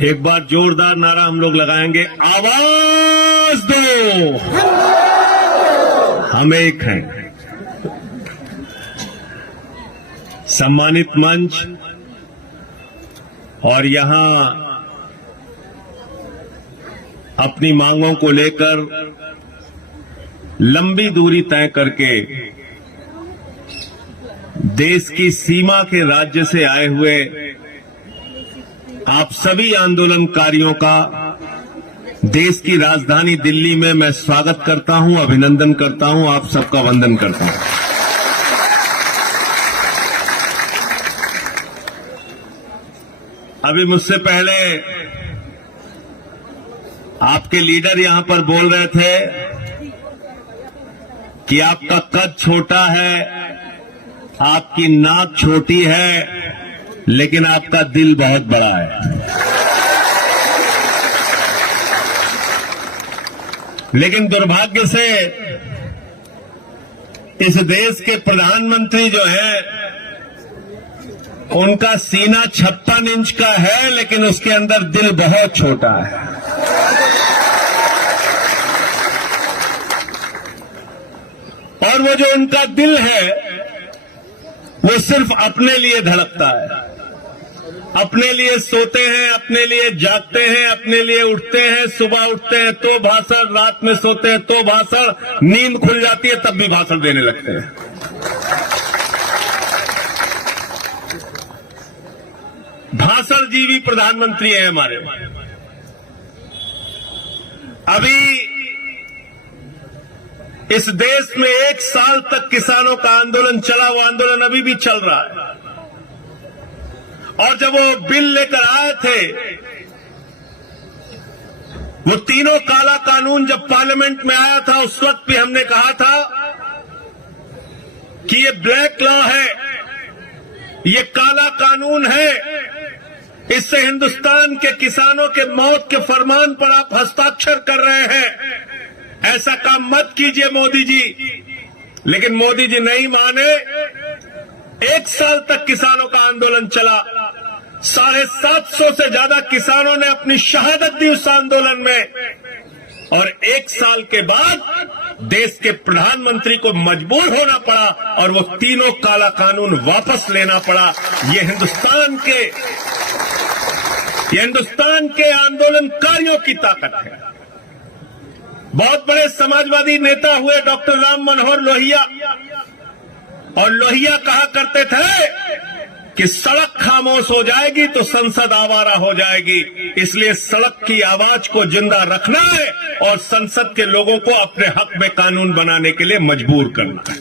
एक बार जोरदार नारा हम लोग लगाएंगे, आवाज दो, हम एक हैं। सम्मानित मंच और यहां अपनी मांगों को लेकर लंबी दूरी तय करके देश की सीमा के राज्य से आए हुए आप सभी आंदोलनकारियों का देश की राजधानी दिल्ली में मैं स्वागत करता हूं, अभिनंदन करता हूं, आप सबका वंदन करता हूं। अभी मुझसे पहले आपके लीडर यहां पर बोल रहे थे कि आपका कद छोटा है, आपकी नाक छोटी है, लेकिन आपका दिल बहुत बड़ा है। लेकिन दुर्भाग्य से इस देश के प्रधानमंत्री जो है उनका सीना 56 इंच का है, लेकिन उसके अंदर दिल बहुत छोटा है। और वो जो उनका दिल है वो सिर्फ अपने लिए धड़कता है, अपने लिए सोते हैं, अपने लिए जागते हैं, अपने लिए उठते हैं। सुबह उठते हैं तो भाषण, रात में सोते हैं तो भाषण, नींद खुल जाती है तब भी भाषण देने लगते हैं। भाषण जीवी प्रधानमंत्री हैं हमारे। अभी इस देश में 1 साल तक किसानों का आंदोलन चला, वो आंदोलन अभी भी चल रहा है। और जब वो बिल लेकर आए थे, वो तीनों काला कानून जब पार्लियामेंट में आया था, उस वक्त भी हमने कहा था कि ये ब्लैक लॉ है, ये काला कानून है, इससे हिंदुस्तान के किसानों के मौत के फरमान पर आप हस्ताक्षर कर रहे हैं, ऐसा काम मत कीजिए मोदी जी। लेकिन मोदी जी नहीं माने। 1 साल तक किसानों का आंदोलन चला, 750 से ज्यादा किसानों ने अपनी शहादत दी उस आंदोलन में। और 1 साल के बाद देश के प्रधानमंत्री को मजबूर होना पड़ा और वो तीनों काला कानून वापस लेना पड़ा। ये हिंदुस्तान के आंदोलनकारियों की ताकत है। बहुत बड़े समाजवादी नेता हुए डॉक्टर राम मनोहर लोहिया, और लोहिया कहा करते थे कि सड़क खामोश हो जाएगी तो संसद आवारा हो जाएगी, इसलिए सड़क की आवाज को जिंदा रखना है और संसद के लोगों को अपने हक में कानून बनाने के लिए मजबूर करना है।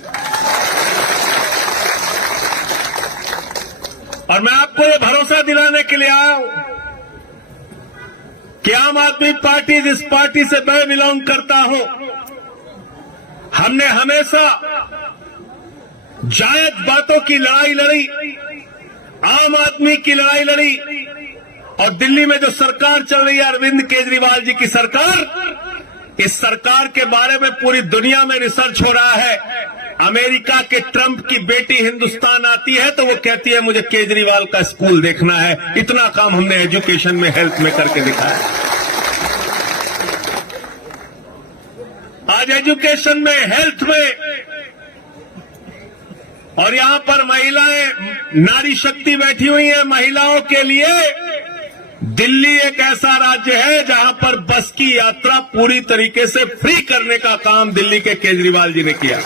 और मैं आपको ये भरोसा दिलाने के लिए आया हूं कि आम आदमी पार्टी, जिस पार्टी से मैं बिलोंग करता हूं, हमने हमेशा जायज बातों की लड़ाई लड़ी, आम आदमी की लड़ाई लड़ी। और दिल्ली में जो सरकार चल रही है अरविंद केजरीवाल जी की सरकार, इस सरकार के बारे में पूरी दुनिया में रिसर्च हो रहा है। अमेरिका के ट्रंप की बेटी हिंदुस्तान आती है तो वो कहती है मुझे केजरीवाल का स्कूल देखना है। इतना काम हमने एजुकेशन में, हेल्थ में करके दिखाया। आज एजुकेशन में, हेल्थ में, और यहां पर महिलाएं, नारी शक्ति बैठी हुई है। महिलाओं के लिए दिल्ली एक ऐसा राज्य है जहां पर बस की यात्रा पूरी तरीके से फ्री करने का काम दिल्ली के केजरीवाल जी ने किया।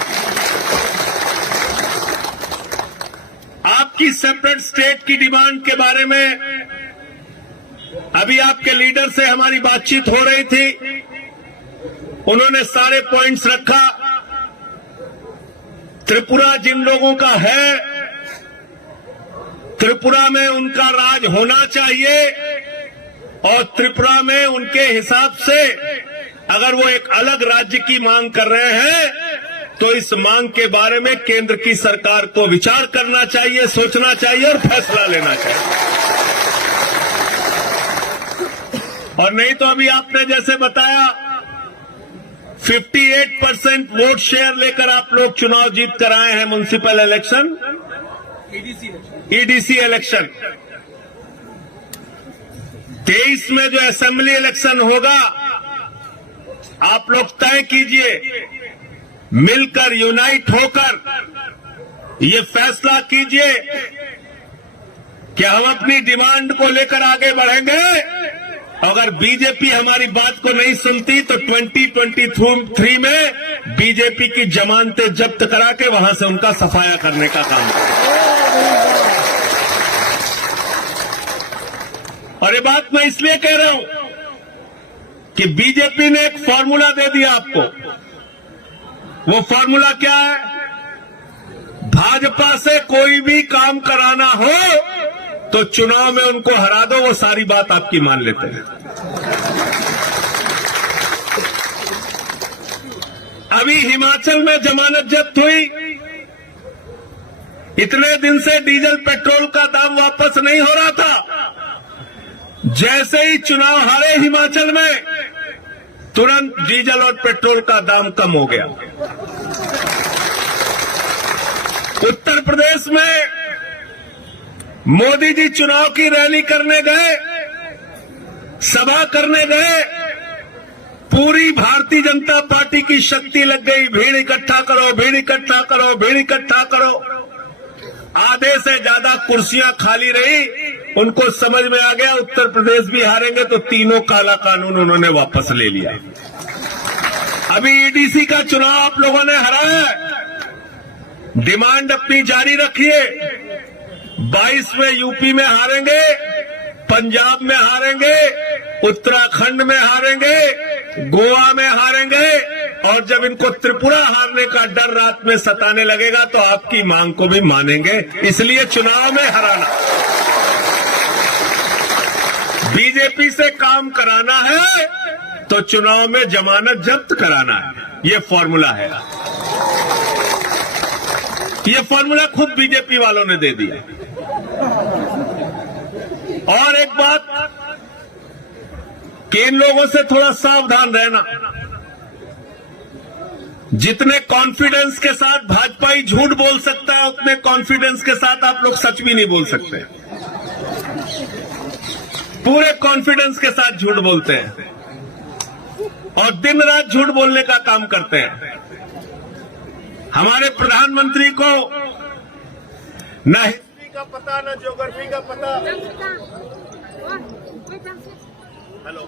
आपकी सेपरेट स्टेट की डिमांड के बारे में अभी आपके लीडर से हमारी बातचीत हो रही थी, उन्होंने सारे पॉइंट्स रखा। त्रिपुरा जिन लोगों का है, त्रिपुरा में उनका राज होना चाहिए और त्रिपुरा में उनके हिसाब से अगर वो एक अलग राज्य की मांग कर रहे हैं तो इस मांग के बारे में केंद्र की सरकार को विचार करना चाहिए, सोचना चाहिए और फैसला लेना चाहिए। और नहीं तो अभी आपने जैसे बताया 58% वोट शेयर लेकर आप लोग चुनाव जीत कर आए हैं म्युनिसिपल इलेक्शन, ईडीसी इलेक्शन। 23 में जो असेंबली इलेक्शन होगा, आप लोग तय कीजिए, मिलकर यूनाइट होकर ये फैसला कीजिए कि हम अपनी डिमांड को लेकर आगे बढ़ेंगे। अगर बीजेपी हमारी बात को नहीं सुनती तो 2023 में बीजेपी की जमानतें जब्त करा के वहां से उनका सफाया करने का काम करें। और ये बात मैं इसलिए कह रहा हूं कि बीजेपी ने एक फॉर्मूला दे दिया आपको। वो फॉर्मूला क्या है? भाजपा से कोई भी काम कराना हो तो चुनाव में उनको हरा दो, वो सारी बात आपकी मान लेते हैं। अभी हिमाचल में जमानत जब्त हुई, इतने दिन से डीजल पेट्रोल का दाम वापस नहीं हो रहा था। जैसे ही चुनाव हारे हिमाचल में, तुरंत डीजल और पेट्रोल का दाम कम हो गया। उत्तर प्रदेश में मोदी जी चुनाव की रैली करने गए, सभा करने गए, पूरी भारतीय जनता पार्टी की शक्ति लग गई, भीड़ इकट्ठा करो, भीड़ इकट्ठा करो, भीड़ इकट्ठा करो। आधे से ज्यादा कुर्सियां खाली रही। उनको समझ में आ गया उत्तर प्रदेश भी हारेंगे, तो तीनों काला कानून उन्होंने वापस ले लिया। अभी ईडीसी का चुनाव आप लोगों ने हराया है, डिमांड अपनी जारी रखिए। 22 में यूपी में हारेंगे, पंजाब में हारेंगे, उत्तराखंड में हारेंगे, गोवा में हारेंगे, और जब इनको त्रिपुरा हारने का डर रात में सताने लगेगा तो आपकी मांग को भी मानेंगे। इसलिए चुनाव में हराना, बीजेपी से काम कराना है तो चुनाव में जमानत जब्त कराना है। ये फॉर्मूला है, ये फॉर्मूला खुद बीजेपी वालों ने दे दिया। और एक बात कि इन लोगों से थोड़ा सावधान रहना। जितने कॉन्फिडेंस के साथ भाजपा ही झूठ बोल सकता है, उतने कॉन्फिडेंस के साथ आप लोग सच भी नहीं बोल सकते। पूरे कॉन्फिडेंस के साथ झूठ बोलते हैं और दिन रात झूठ बोलने का काम करते हैं। हमारे प्रधानमंत्री को न हिस्ट्री का पता, न ज्योग्राफी का पता। हेलो,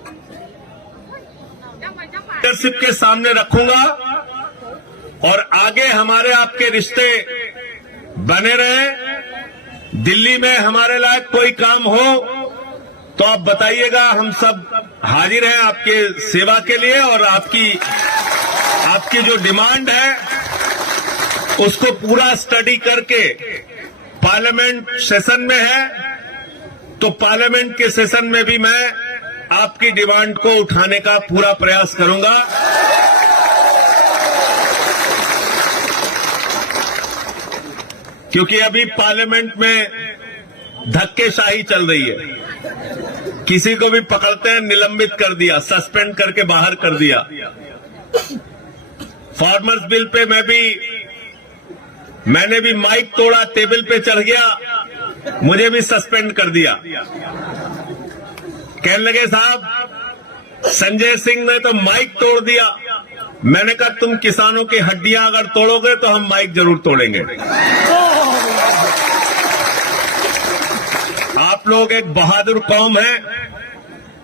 लीडरशिप के सामने रखूंगा और आगे हमारे आपके रिश्ते बने रहे। दिल्ली में हमारे लायक कोई काम हो तो आप बताइएगा, हम सब हाजिर हैं आपके सेवा के लिए। और आपकी जो डिमांड है उसको पूरा स्टडी करके, पार्लियामेंट सेशन में है तो पार्लियामेंट के सेशन में भी मैं आपकी डिमांड को उठाने का पूरा प्रयास करूंगा। क्योंकि अभी पार्लियामेंट में धक्केशाही चल रही है। किसी को भी पकड़ते हैं, निलंबित कर दिया, सस्पेंड करके बाहर कर दिया। फार्मर्स बिल पे मैंने भी माइक तोड़ा, टेबल पे चढ़ गया, मुझे भी सस्पेंड कर दिया। कहने लगे साहब संजय सिंह ने तो माइक तोड़ दिया। मैंने कहा तुम किसानों की हड्डियां अगर तोड़ोगे तो हम माइक जरूर तोड़ेंगे। आप लोग एक बहादुर कौम है,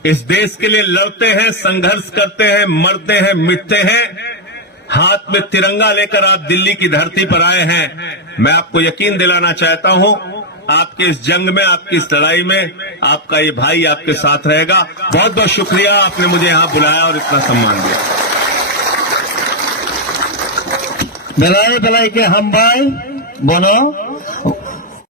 इस देश के लिए लड़ते हैं, संघर्ष करते हैं, मरते हैं, मिटते हैं। हाथ में तिरंगा लेकर आप दिल्ली की धरती पर आए हैं। मैं आपको यकीन दिलाना चाहता हूं, आपके इस जंग में, आपकी इस लड़ाई में आपका ये भाई आपके साथ रहेगा। बहुत बहुत शुक्रिया, आपने मुझे यहां बुलाया और इतना सम्मान दिया। बेलाय बेलाय के हम भाई बनो